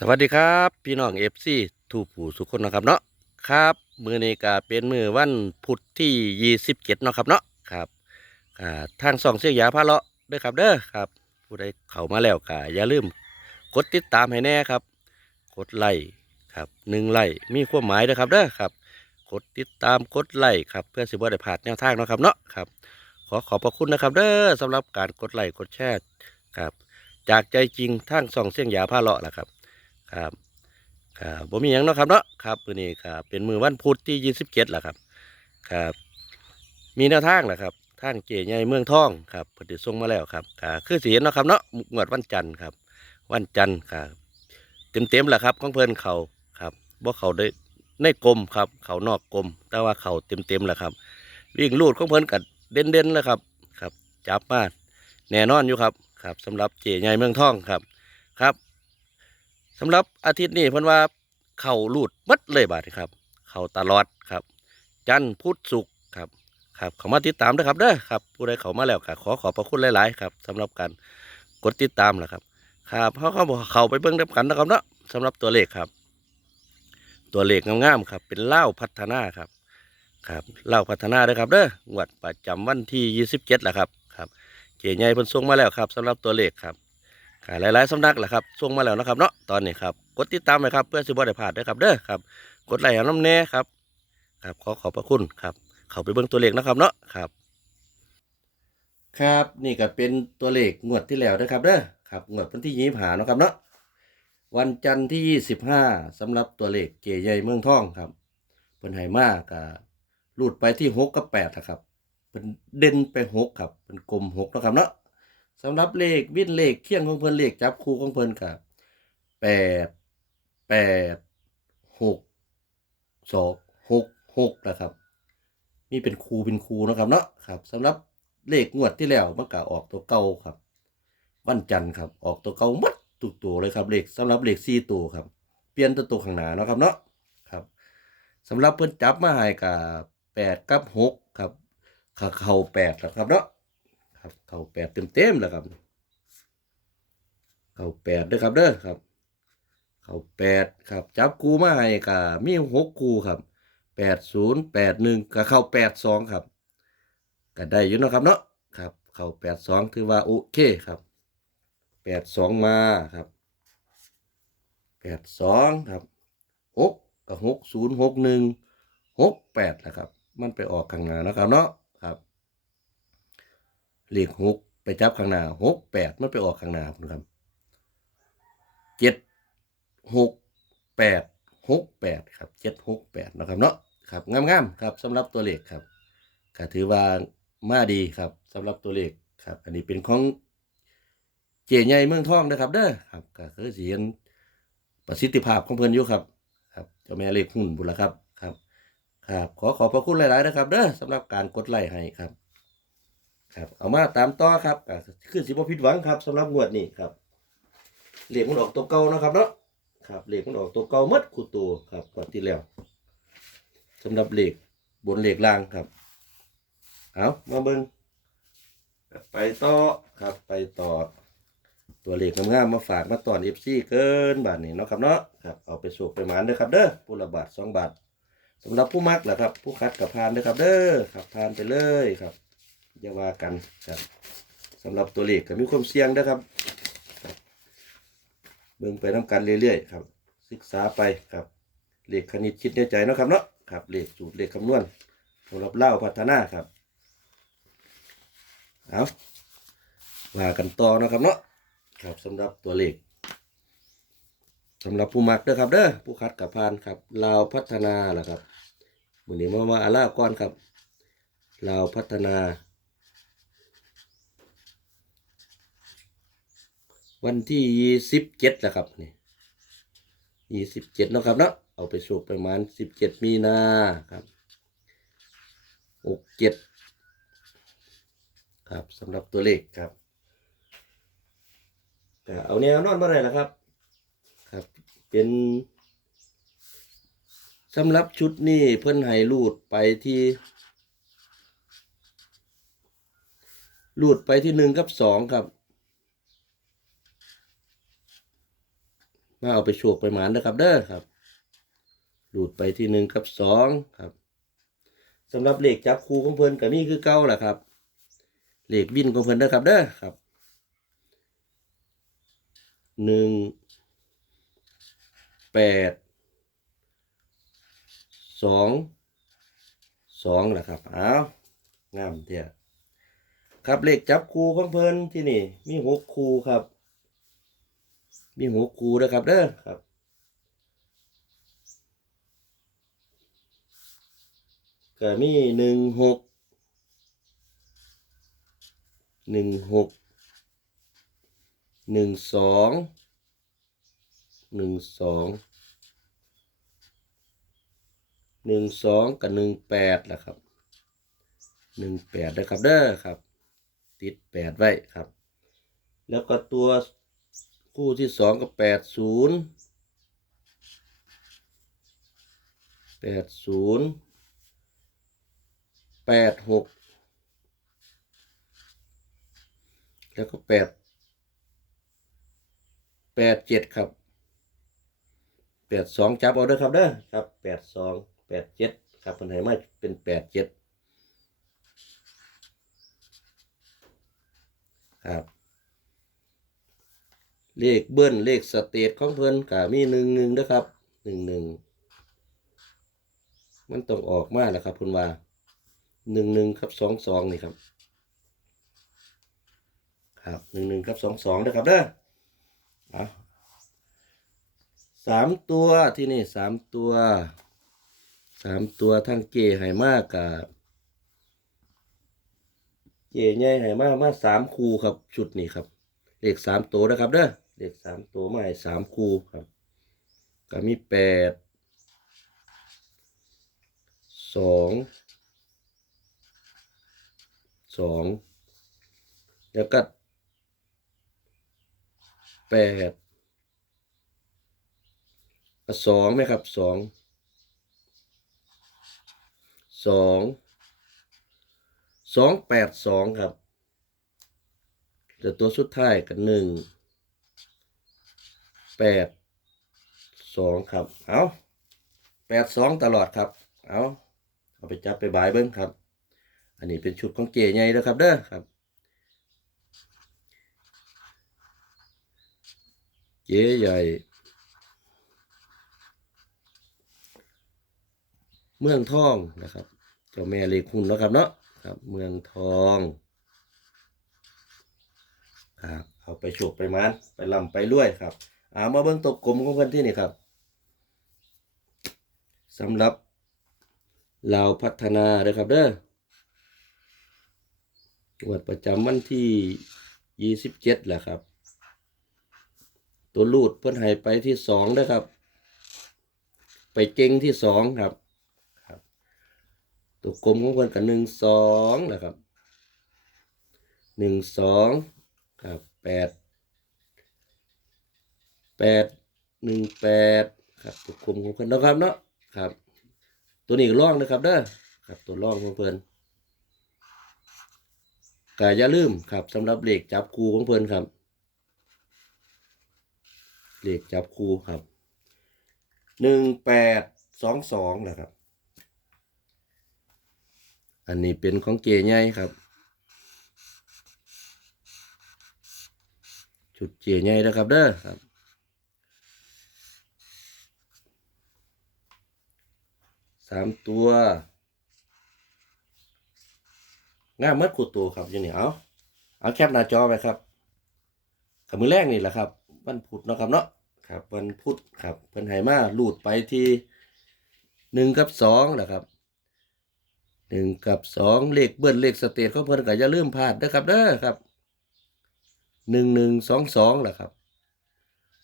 สวัสดีครับ พี่น้องเอฟซีทูผู้สุขคนนะครับเนาะครับ มือนี้ก็เป็นมือวันพุธที่ยี่สิบเจ็ดเนาะครับเนาะครับอ่าทางสองเสียงยาพาเลาะเด้วยครับเด้อครับผู้ใดเข้ามาแล้วก็อย่าลืมกดติดตามให้แน่ครับ กดไลค์ครับหนึ่งไลค์มีความหมายด้อครับเด้อครับ กดติดตามกดไลค์ครับเพื่อสิบ่ได้พลาดแนวทางเนาะครับเนาะครับ ขอขอบพระคุณนะครับ เด้อสำหรับการกดไลค์กดแชร์ครับ จากใจจริงทางสองเสียงยาพาเลาะล่ะครับ ครับครับผมมีหยังเนาะครับเนาะครับมือนี้ครับเป็นมือวันพุธที่27ล่ะครับครับ มีแนวทางแหละครับทางเก๋ใหญ่เมืองทองครับเพอดีส่งมาแล้วครับก็คือสิเห็นเนาะครับเนาะงวดวันจันทร์ครับ วันจันทร์ครับเต็มๆแหละครับของเพิ่นเขาครับบ่เขาได้ในกลมครับ เขานอกกลม แต่ว่าเขาเต็มๆแหละครับ วิ่งลูดของเพิ่นกัดเด่นๆเลยครับ ครับจับมาแน่นอนอยู่ครับครับสำหรับเก๋ใหญ่เมืองทองครับ สำหรับอาทิตย์นี้เพิ่นว่าเข่ารูดมัดเลยบาดครับ เข่าตลอดครับ จันทร์พุธศุกร์ครับครับเขามาติดตามด้วยครับเด้อครับ ผู้ใดเขามาแล้วก็ขอขอบพระคุณหลายๆครับสำหรับการกดติดตามแหละครับ ครับเขาเขาบอกเขาไปเบิ่งนำกันนะครับเนาะสำหรับตัวเลขครับ ตัวเลขงามๆครับ เป็นเล่าพัฒนาครับ ครับเล่าพัฒนาเด้อครับเด้องวดประจำวันที่27แหละครับครับเก๋ใหญ่เพิ่นส่งมาแล้วครับสำหรับตัวเลขครับ หลายๆสำนักแหละครับส่งมาแล้วนะครับเนาะตอนนี้ครับกดติดตามเลยครับเพื่อสิบ่ได้พลาดด้วยครับเด้อครับ กดไลค์น้ำแน่ครับครับขอขอบพระคุณครับ เข้าไปเบิ่งตัวเลขนะครับเนาะครับ ครับนี่ก็เป็นตัวเลขงวดที่แล้วนะครับเด้อครับงวดวันที่ยี่สิบห้าเนาะครับเนาะวันจันทร์ที่ยี่สิบห้าสำหรับตัวเลขเกยใหญ่เมืองทองครับเพิ่นให้มากก็รูดไปที่หกกับแปดนะครับเป็นเด่นไปหกครับเป็นกลมหกนะครับเนาะ สำหรับเลขวิ่นเลขเคียงของเพิ่นเลขจับคู่ของเพิ่นกับแปดแปดหกสองหกหกนะครับนี่เป็นคูเป็นคูนะครับเนาะครับสำหรับเลขงวดที่แล้วมันก็ออกตัวเก่าครับ วันจันทร์ครับ ออกตัวเก่ามัดตุกตัวเลยครับเลขสำหรับเลขสี่ตัวครับ เปลี่ยนตัวตัวข้างหน้าเนาะครับเนาะครับสำหรับเพิ่นจับมาให้กับแปดกับหกครับขาเข่าแปดครับเนาะ ครับ เข่าแปดเต็มๆแล้วครับ เข่าแปดเด้อครับเด้อครับ เข่าแปดครับ จับคูมาให้กับมีหกคูครับแปดศูนย์แปดหนึ่งกับเข่าแปดสองครับก็ได้อยู่นะครับเนาะครับ เข่าแปดสองถือว่าโอเคครับแปดสองมาครับแปดสองครับหกกับหกศูนย์หกหนึ่งหกแปดนะครับ มันไปออกข้างหน้านะครับเนาะ เลขหกไปจับข้างหน้าหกแปดมันไปออกข้างหน้าพุ่นครับเจ็ดหกแปดหกแปดครับเจ็ดหกแปดนะครับเนาะครับงามๆครับสำหรับตัวเลขครับก็ถือว่ามาดีครับสำหรับตัวเลขครับ อันนี้เป็นของเจใหญ่เมืองทองนะครับ เด้อครับก็คือเสียนประสิทธิภาพของเพิ่อนอยู่ครับครับเจ้าแม่เลขหุ้นบุญละครับครับ ครับ ขอขอบพระคุณหลาย ๆ นะครับ เด้อสำหรับการกดไลค์ให้ครับ ครับเอามาตามต่อครับก็คือสิบ่ผิดหวังครับสำหรับงวดนี้ครับเหลขมันออกตัวเก่านะครับเนาะครับเหลขมันออกตัวเก่าหมดคู่ตัวครับงวดที่แล้วสำหรับเหลขบนเหลขล่างครับเอามาเบิ่งไปต่อครับไปต่อ ตัวเหลขงามๆมาฝากมาตอน FC เกินบาทนี้เนาะครับเนาะครับเอาไปสูบไปหมานเด้อครับเด้อผู้ละบาทสองบาทสำหรับผู้มักแหละครับ ผู้คัดกับพานเด้อครับเด้อครับพานไปเลยครับ อย่าว่ากันครับสำหรับตัวเลขก็มีความเสี่ยงนะครับครับเบิ่งไปน้ากันเรื่อยๆครับ ศึกษาไปครับเลขคณิตคิดในใจนะครับเนาะครับเลขสูตรเลขคำนวณสำหรับเล่าพัฒนาครับเอาว่ากันต่อนะครับเนาะครับสำหรับตัวเลขสำหรับผู้มักเด้อครับเด้อผู้คัดกับพานครับลาวพัฒนาล่ะครับวันนี้มาว่าอาล่าก่อนครับลาวพัฒนา วันที่ยี่สิบเจ็ดแล้วครับนี่ยี่สิบเจ็ดนาะครับเนาะเอาไปสูบประมาณสิบเจ็ดมีนาครับหกเจ็ดครับสำหรับตัวเลขครับก็เอาแนวนอนมาเลยนะครับ ครับ เป็นสำหรับชุดนี้เพิ่นให้รูดไปที่รูดไปที่หนึ่งกับสองครับ มาเอาไปโชคไปหมานนะครับเด้อครับหลุดไปที่หนึ่งกับสองครับสำหรับเหลขจับคูของเพิ่นก็มีคือเก้าแหละครับเหลขบินของเพิ่นเด้อครับเด้อครับหนึ่งแปดสองสองแหละครับเอางามเท่ยครับเลขจับคูของเพิ่นที่นี่มีหกคูครับ มีหกคู่นะครับเด้อครับก็มีหนึ่งหกหนึ่งหกหนึ่งสองหนึ่งสองหนึ่งสองกับหนึ่งแปดแหละครับหนึ่งแปดนะครับเด้อครับ ติดแปดไว้ครับ แล้วก็ตัว คู่ที่สองก็แปดศูนย์แปดศูนย์แปดหกแล้วก็แปดแปดเจ็ดครับแปดสองจับเอาเด้อครับเด้อครับแปดสองแปดเจ็ดครับปัญหามาเป็นแปดเจ็ดครับ เลขเบิ้ลเลขสเตทของเพิ่นก็มีหนึ่งหนึ่งนะครับหนึ่งหนึ่งมันต้องออกมาแหละครับคุณว่าหนึ่งหนึ่งครับสองสองนี่ครับ ครับหนึ่งหนึ่งครับสองสองนะครับเด้อเอาสามตัวที่นี่สามตัวสามตัวทั้งเกไหมากกับเกยใหญ่ไหมากมาสามคู่ครับชุดนี้ครับเลขสามตัวนะครับเด้อ เลขสามตัวมาให้สามคู่ครับก็มีแปดสองสองแล้วก็แปดสองไหมครับสองสองสองแปดสองครับแต่ตัวสุดท้ายกันหนึ่ง แปดสองครับ เอาแปดสองตลอดครับ เอาเอาไปจับไปบายเบิ้งครับ อันนี้เป็นชุดของเก๋ใหญ่แล้วครับเด้อครับเก๋ใหญ่ เมืองทองนะครับ เจ้าแม่เลขคุณเนาะครับเนาะครับ เมืองทองครับเอาไปโฉกไปมันไปลำไปรวยครับ อามาเบิ้งตกกลมของเพื่อนที่นี่ครับสำหรับลาวพัฒนาเด้อครับเด้อวัดประจำวันที่ยี่สิบเจ็ดแหละครับ ตัวลูดเพื่อนให้ไปที่สองเด้อครับ ไปเก่งที่สองครับครับ ตัวกลมของเพื่อนกับหนึ่งสองนะครับหนึ่งสองครับแปด แปดหนึ่งแปดครับตัวกลมของเพื่อนนะครับเนาะครับ ตัวนี้ก็ล่องนะครับเด้อครับตัวล่องของเพื่อนก็อย่าลืมครับสำหรับเหลขจับคูของเพื่อนครับเหลขจับคูครับหนึ่งแปดสองสองนะครับ อันนี้เป็นของเกใหญ่ครับชุดเจใหญ่นะครับเด้อครับ สามตัวงามมัดขูตัวครับอยังนี่เอาเอาแคปหน้าจอไปครับกับมือแรกนี่แหละครับ วันพุธเนาะครับเนาะครับ วันพุธครับเพิ่นไหมาลูดไปที่หนึ่งกับสองแหละครับหนึ่งกับสองเลขเบิ้ลเลขสเตทของเพิ่นก็อย่าลืมพลาดนะครับเด้อครับหนึ่งหนึ่งสองสองแหละครับ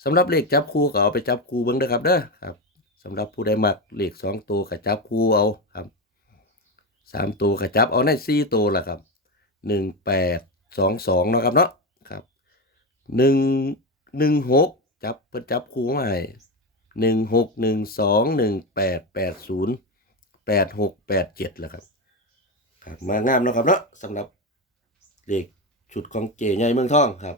สำหรับเลขจับคู่ก็เอาไปจับคู่เบิ้งเด้อครับเด้อครับ สำหรับผู้ใดมักเลขสองตัวก็จับคู่เอาครับสามตัวก็จับเอาในสี่ตัวละครับหนึ่งแปดสองสองนะครับเนาะครับหนึ่งหนึ่งหกจับเพิ่นจับคู่มาให้หนึ่งหกหนึ่งสองหนึ่งแปดแปดศูนย์แปดหกแปดเจ็ดแหละครับครับ มางามนะครับเนาะสำหรับเลขชุดของเก๋ใหญ่เมืองทองครับ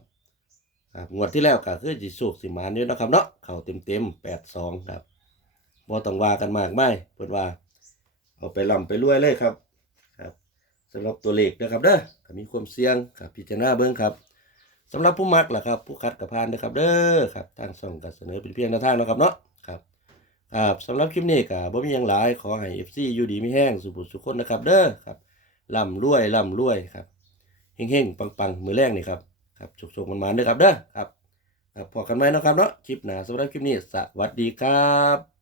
ครับงวดที่แล้วก็คือสิสุกสิมานอยู่นะครับเนาะเข้าเต็มๆ82ครับ บ่ต้องว่ากันมากมายเพิ่นว่าเอาไปล่ำไปรวยเลยครับครับสำหรับตัวเลขนะครับเด้อก็มีความเสี่ยงครับพิจารณาเบิ่งครับสำหรับผู้มักล่ะครับ ผู้คัดกับพานนะครับเด้อครับทางส่องก็เสนอเป็นเพียงแนวทางนะครับเนาะครับครับสำหรับคลิปนี้ก็บ่มีหยังหลายขอให้ FC อยู่ดีมีแห้งสุขสุขคนนะครับ เด้อครับร่ำรวยร่ำรวยครับเฮงๆปังๆมือแรกนี่ครับครับสุขๆมันๆเด้อครับเด้อครับครับพอกันไหมนะครับเนาะคลิปหน้าสำหรับคลิปนี้สวัสดีครับ